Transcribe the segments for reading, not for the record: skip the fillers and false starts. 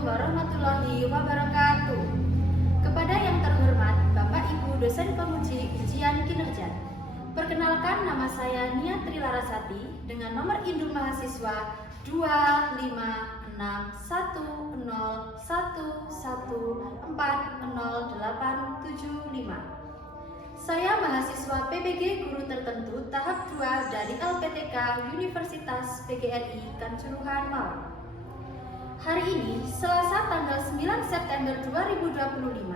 warahmatullahi wabarakatuh. Kepada yang terhormat Bapak Ibu dosen penguji ujian kinerja. Perkenalkan, nama saya Nia Tri Larasati dengan nomor induk mahasiswa 2561011400875. Saya mahasiswa PBG Guru Tertentu tahap 2 dari LPTK Universitas PGRI Kanjuruhan Malang. Hari ini, Selasa tanggal 9 September 2025,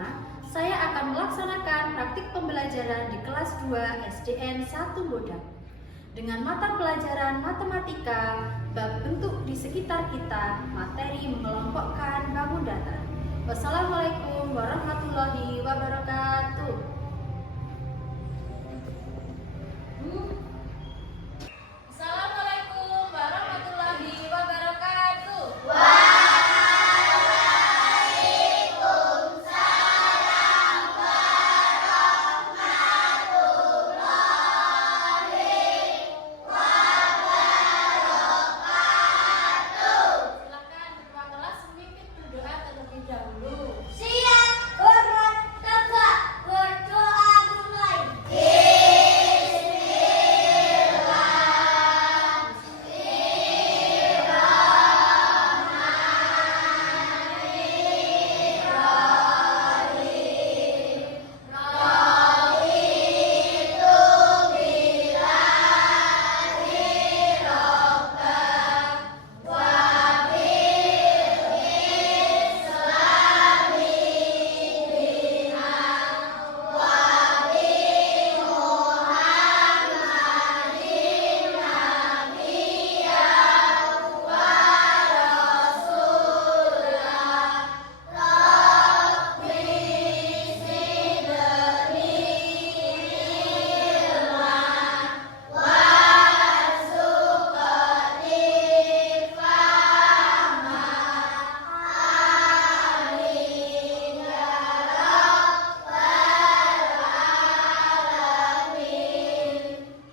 saya akan melaksanakan praktik pembelajaran di kelas 2 SDN 1 Bodak dengan mata pelajaran matematika, bab bentuk di sekitar kita, materi mengelompokkan bangun data. Wassalamualaikum warahmatullahi wabarakatuh. Assalamualaikum warahmatullahi wabarakatuh. Silakan ketua kelas memimpin berdoa terlebih dahulu. Siap, hormat, tegak, berdoa mulai.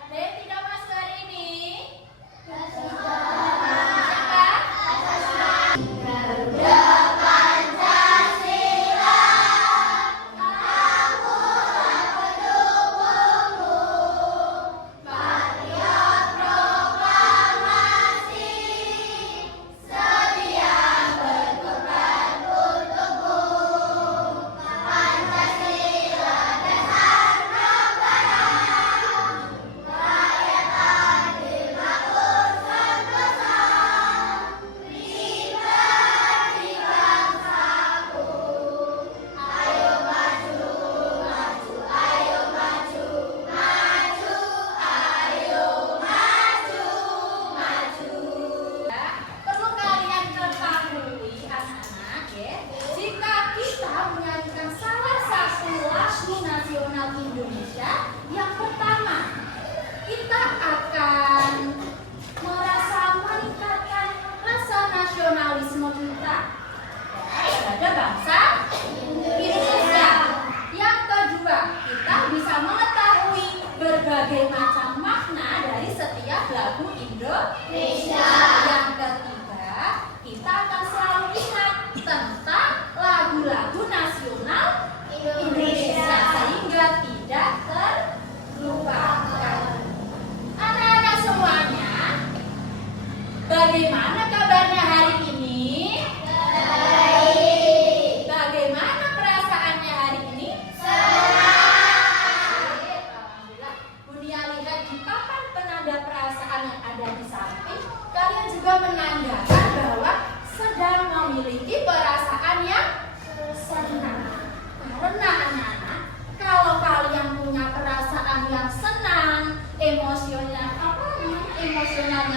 Ada yang tidak masuk hari ini? Siapa? Perlu kalian ketahui anak-anak ya, jika kita menyanyikan salah satu lagu nasional Indonesia, yang pertama kita akan merasa meningkatkan rasa nasionalisme kita terhadap bangsa Indonesia. Yang kedua, kita bisa mengetahui berbagai macam makna dari setiap lagu Indonesia. Yang ketiga, kita akan selalu ingat tentang lagu-lagu nasional Indonesia sehingga tidak terlupakan. Anak-anak semuanya, bagaimana kabarnya hari ini? Bagaimana perasaannya hari ini? Alhamdulillah. Bunia lihat di papan penanda perasaan yang ada di samping, kalian juga menandakan bahwa sedang memiliki perasaan yang senang. Karena anak-anak, kalau kalian punya perasaan yang senang, emosionalnya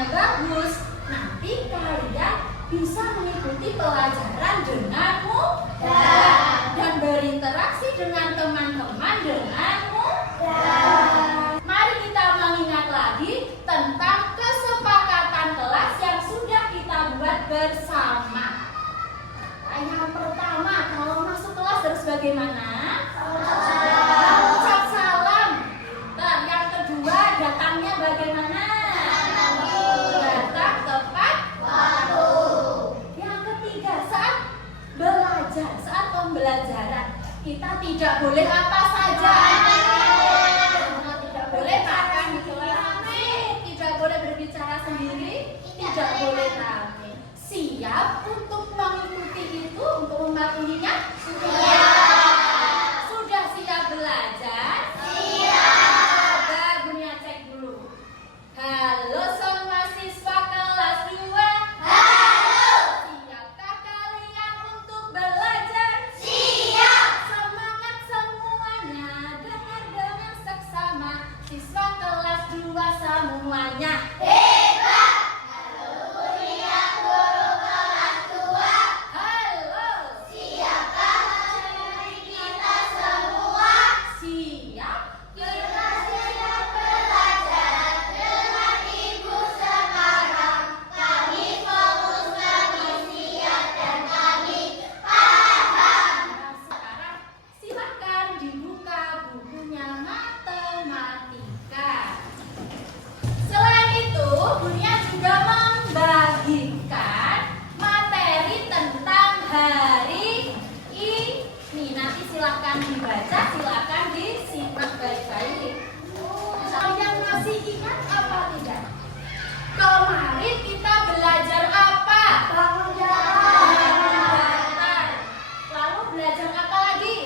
bagus, nanti kalian bisa mengikuti pelajaran dengan mudah dan berinteraksi dengan teman-teman dengan mudah. Mari kita mengingat lagi tentang kesepakatan kelas yang sudah kita buat bersama. Yang pertama, kalau masuk kelas harus bagaimana? Ucap salam. Nah, yang kedua, datangnya bagaimana? Datang tepat waktu. Yang ketiga, saat boleh apa saja. Tidak boleh makan di rame, tidak boleh berbicara sendiri, tidak boleh rame. Siap untuk mengikuti itu, untuk mematuhinya? Sudah siap belajar? Coba Bunia cek dulu. Halo semua siswa kelas 2. Siapkah kalian untuk belajar? Semangat semuanya, dengar dengan seksama. Siswa kelas 2 semuanya. Halo. Siap. Sekarang silakan dibuka bukunya matematika. Selain itu, Bunia juga membagikan materi tentang hari ini. Nanti silakan dibaca, silakan disimak baik-baik. Kalian masih ingat apa tidak? Kemarin kita belajar apa? Bangun datar. Lalu belajar apa lagi?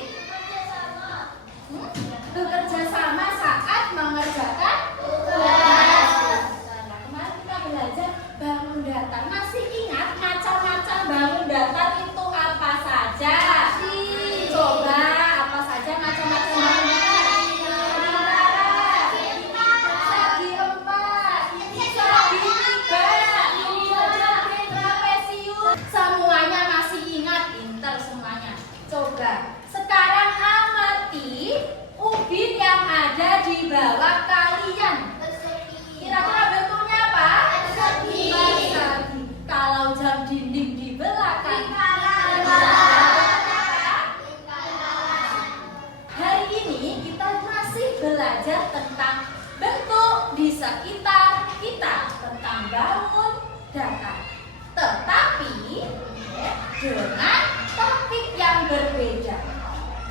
Bekerja sama saat mengerjakan tugas. Nah, kemarin kita belajar bangun datar. Masih ingat macam-macam bangun datar itu apa saja? Coba apa saja macam-macam bangun datar? Segi 4, segi 3, trapesius. Semuanya masih ingat, pinter semuanya. Coba sekarang amati ubin yang ada di bawah kalian. Kira-kira bentuknya apa? Persegi. Kalau jam dinding di belakang. Hari ini kita masih belajar tentang bentuk di sekitar kita, tentang bangun datar. Tetapi dengan topik yang berbeda.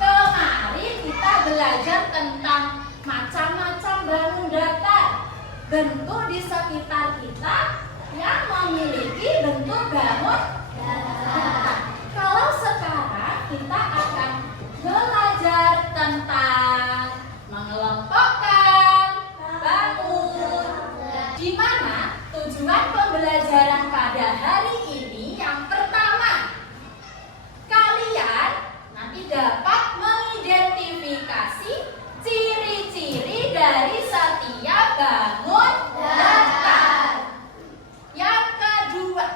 Kemarin kita belajar tentang macam-macam bangun datar, bentuk di sekitar kita yang memiliki bentuk bangun datar. Kalau sekarang kita akan belajar tentang mengelompokkan bangun, di mana tujuan pembelajaran pada hari ini yang pertama, kalian nanti dapat mengidentifikasi ciri-ciri dari setiap bangun datar. Yang kedua,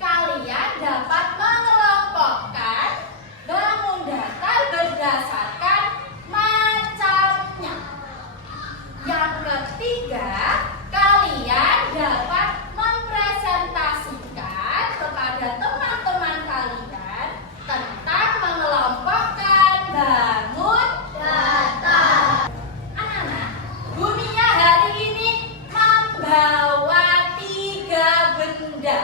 kalian dapat mengelompokkan bangun datar berdasarkan macamnya. Yang ketiga, kalian dapat mempresentasikan kepada teman-teman kalian tentang mengelompokkan bangun datar. Anak-anak, Bunia hari ini membawa 3 benda.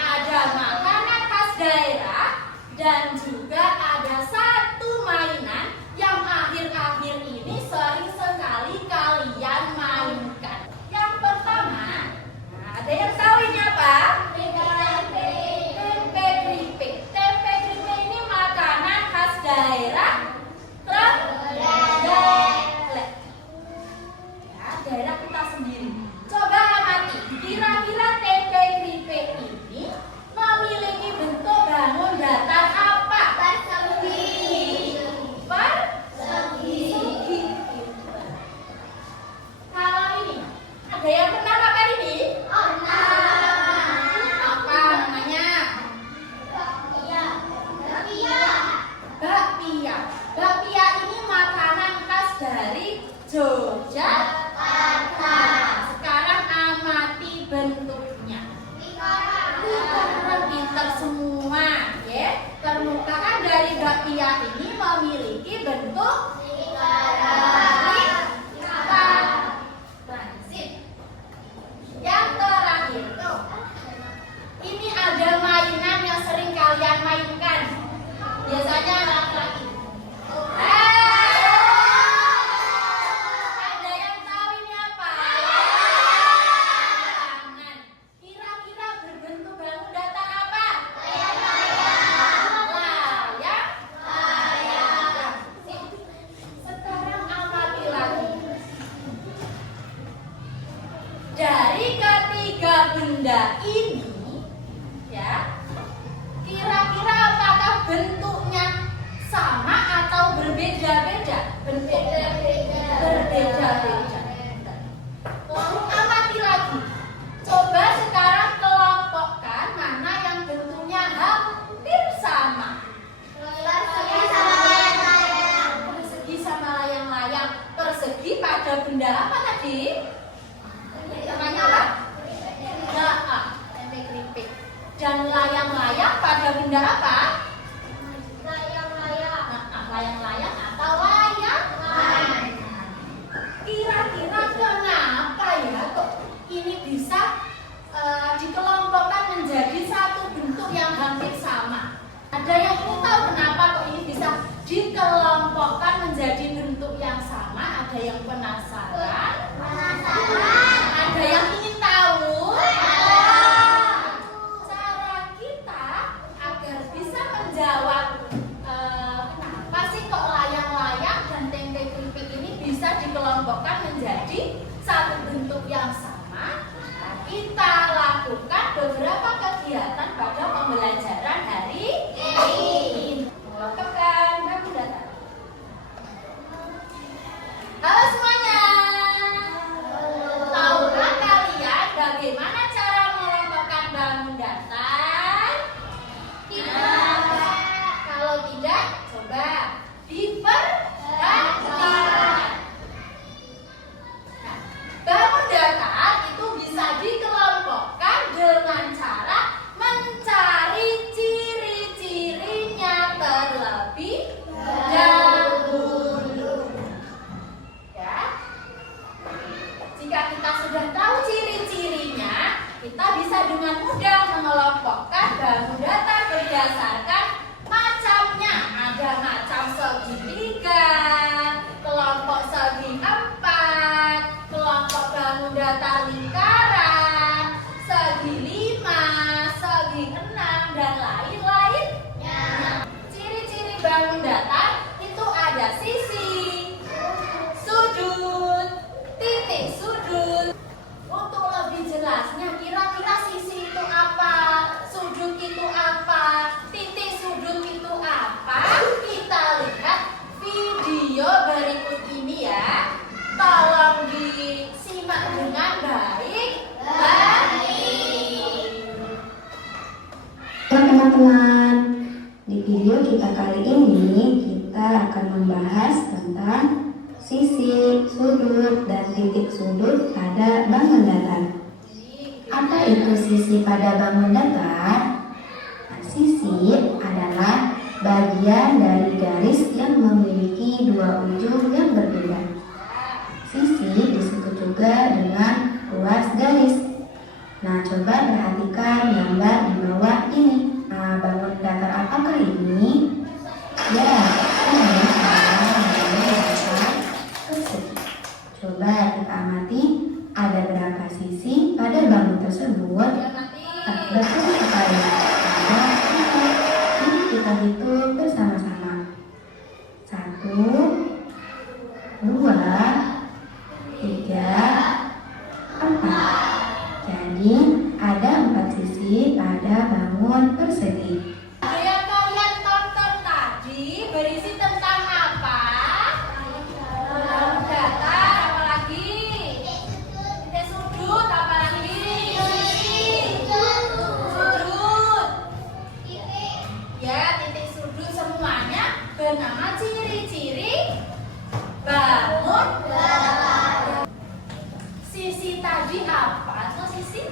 Ada makanan khas daerah dan juga ada satu mainan yang akhir-akhir ini sering sekali kalian mainkan. Yang pertama, ada yang tahu ini apa? Tempe keripik. Tempe keripik ini makanan khas daerah Trenggalek. Ya, daerah kita sendiri. Coba amati, kira-kira tempe keripik ini memiliki bentuk bangun datar apa? Persegi. Kalau ini, ada yang pernah makan ini? Apa namanya? Bakpia. Bakpia ini makanan khas dari Yogyakarta. Sekarang amati bentuknya. Pinter semua, ya. Permukaan dari bakpia ini memiliki bentuk transit. benda ini, ya, kira-kira apakah bentuknya sama atau berbeda-beda? Berbeda-beda. Lalu amati lagi. Coba sekarang kelompokkan mana yang bentuknya hampir sama. Persegi sama layang-layang. Persegi pada benda apa tadi? Namanya apa? Nah, tempe keripik. Dan layang-layang pada benda apa? Layang-layang atau layang. Kira-kira kenapa ya kok ini bisa dikelompokkan menjadi satu bentuk yang hampir sama? Ada yang ingin tahu kenapa kok ini bisa dikelompokkan menjadi bentuk yang sama? Ada yang penasaran? Ada yang ingin tahu? Cara kita agar bisa menjawab kenapa sih kok layang-layang dan tempe keripik ini bisa dikelompokkan menjadi satu bentuk yang sama? Nah, kita lakukan beberapa kegiatan pada pembelajaran hari ini. Melakukan bangun data. Halo semuanya. Tahukah kalian bagaimana cara mengelompokkan bangun datar? Kalau tidak, coba diperhatikan. Nah, bangun datar itu bisa dikelompokkan dengan cara mencari ciri-cirinya terlebih dahulu. Ya. Jika kita sudah tahu ciri-cirinya, kita bisa dengan mudah mengelompokkan bangun datar berdasarkan macamnya. Ada macam segitiga, kelompok segi 4, kelompok bangun datar lingkaran, segi 5, segi 6, dan lain-lainnya. Ciri-ciri bangun datar itu ada sisi, sudut, titik sudut. Untuk lebih jelasnya, kira-kira sisi itu apa? Sudut itu apa? Titik sudut itu apa? Kita lihat video berikut ini ya. Tolong disimak dengan baik. Teman-teman, di video kita kali ini kita akan membahas tentang sisi, sudut, dan titik sudut pada bangun datar. Apa itu sisi pada bangun datar? Nah, sisi adalah bagian dari garis yang memiliki dua ujung yang berbeda. Sisi disebut juga dengan ruas garis. Nah, coba perhatikan gambar di bawah ini. Nah, bangun datar apakah ini? Ya, ini adalah bangun datar persegi. Coba kita amati ada berapa sisi pada bangun tersebut. Betul sekali. Ada 4. Ini kita hitung bersama-sama. 1, 2, 3, 4. Jadi ada 4 sisi pada bangun persegi. Yang kalian tonton tadi berisi tentang apa? Bangun datar, apalagi? Titik sudut, apalagi? Sudut. Ya, titik sudut semuanya bernama ciri-ciri bangun datar. Sisi tadi apa? Tuh sisi?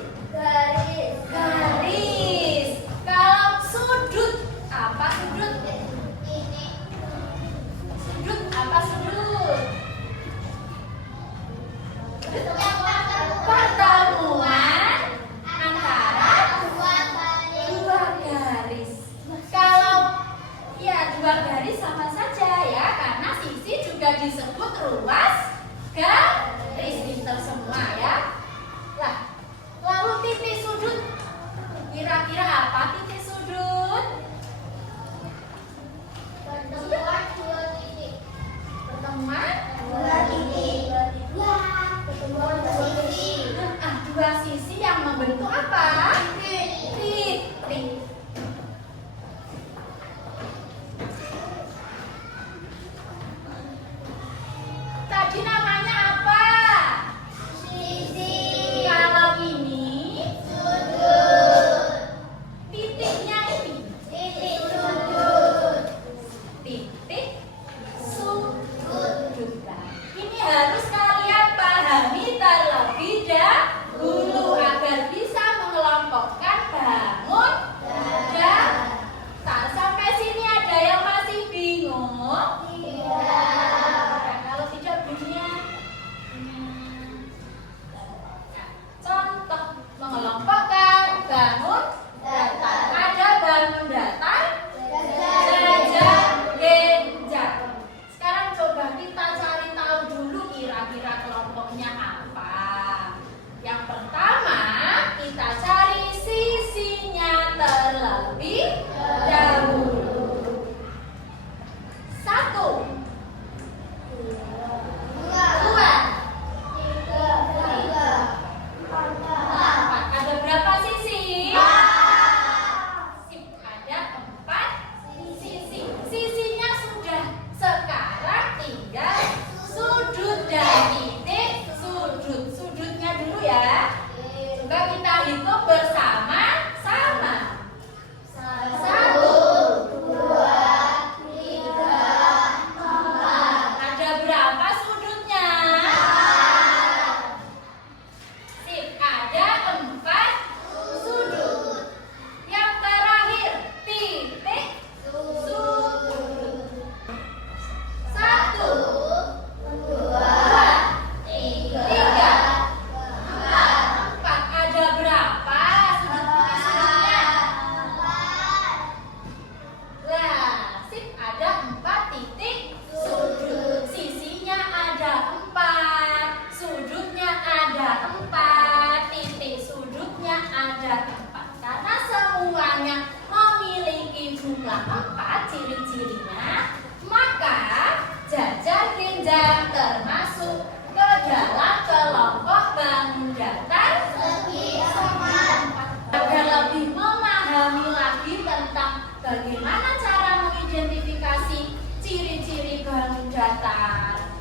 Garis. Kalau sudut, apa sudut? Sudut, apa sudut? Pertemuan antara dua garis. Kalau ya dua garis sama saja ya, karena sisi juga disebut ruas garis. Pinter semua ya. Lah, lalu titik sudut, kira-kira apa titik sudut? Pertemuan dua sisi yang membentuk apa?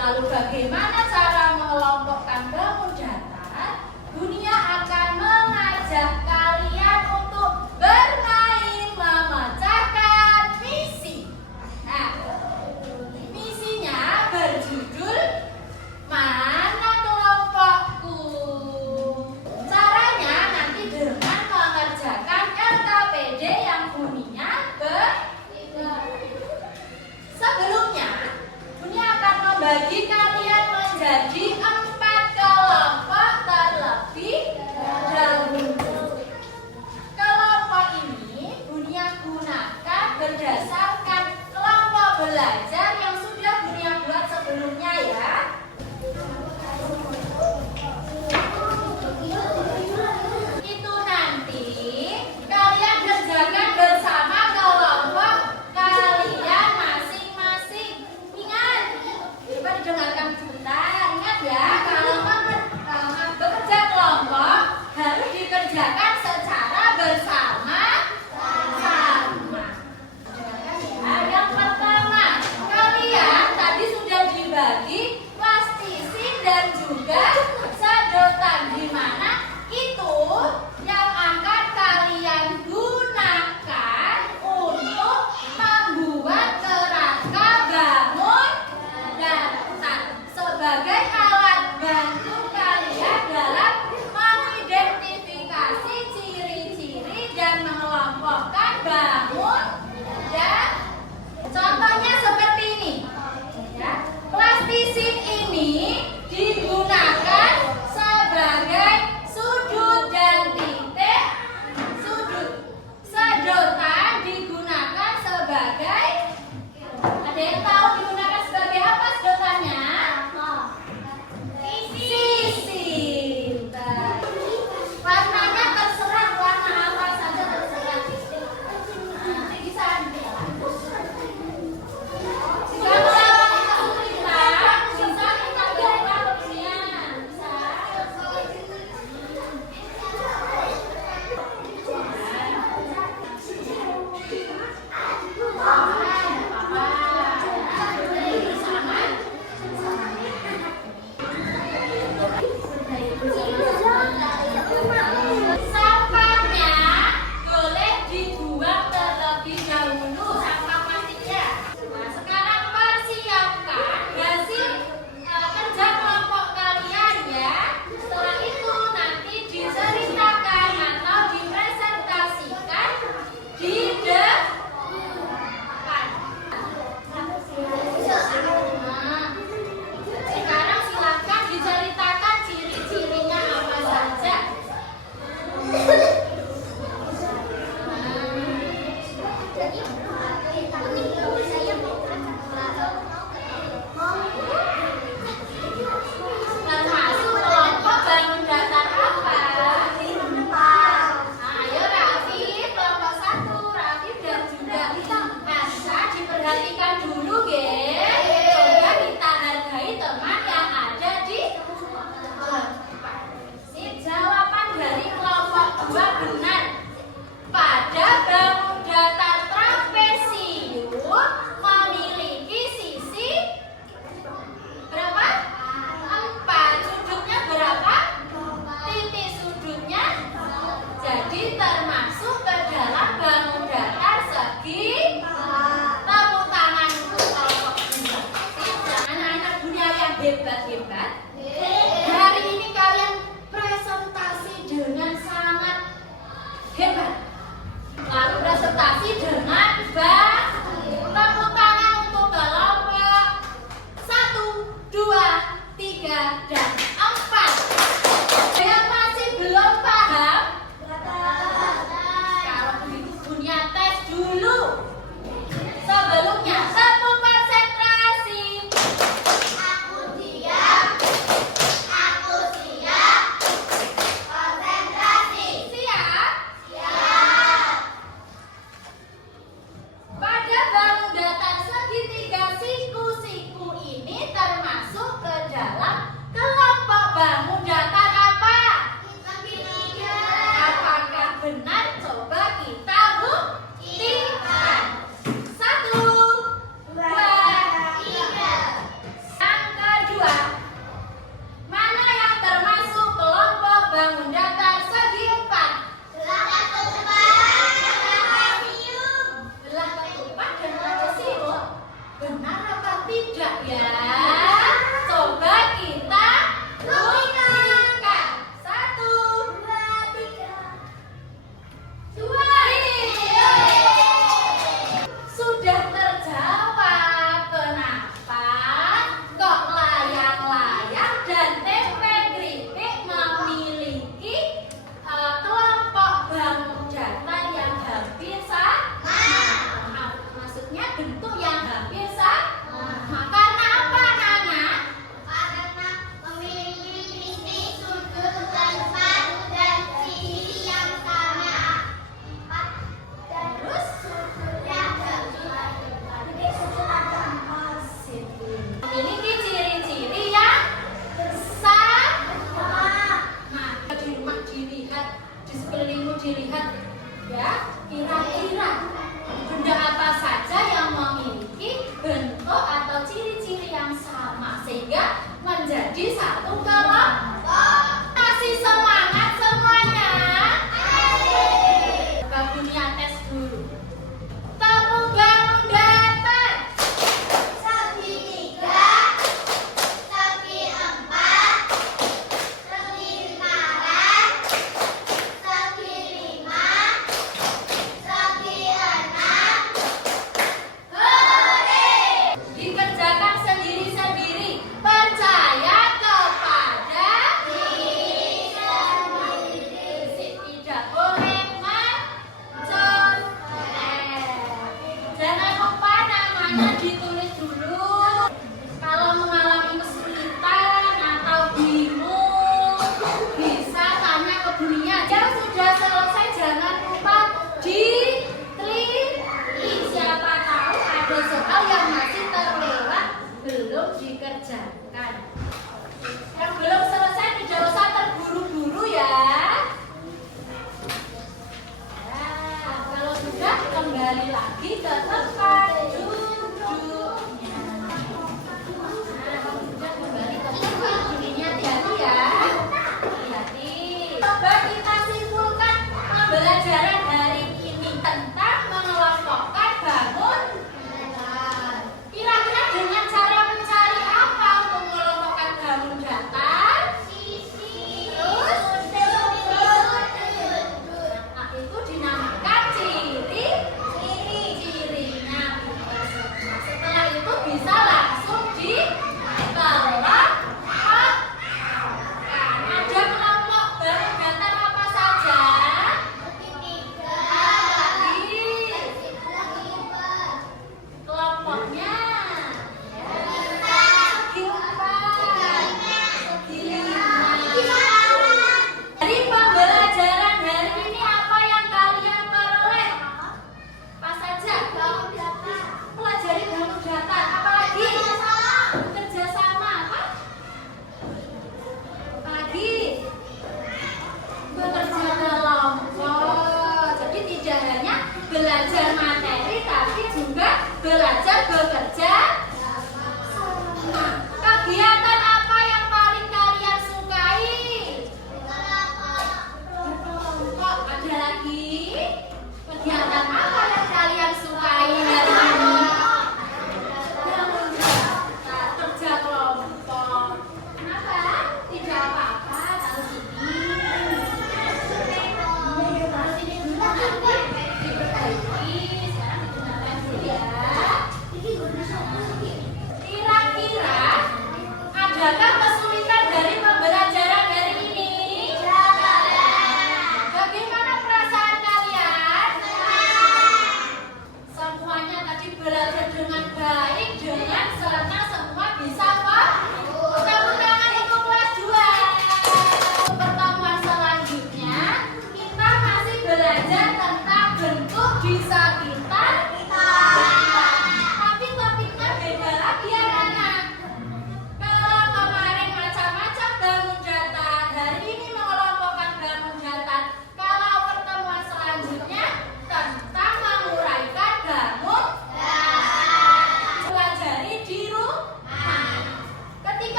Lalu bagaimana cara mengelompokkan bangun datar? Dunia akan mengajak kalian untuk bermain memecahkan misi. Nah, misinya berjudul Mana Kelompokku. Caranya nanti dengan mengerjakan LKPD yang bunyinya sebelumnya, Dunia akan membagi kalian menjadi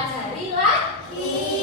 pelajari lagi.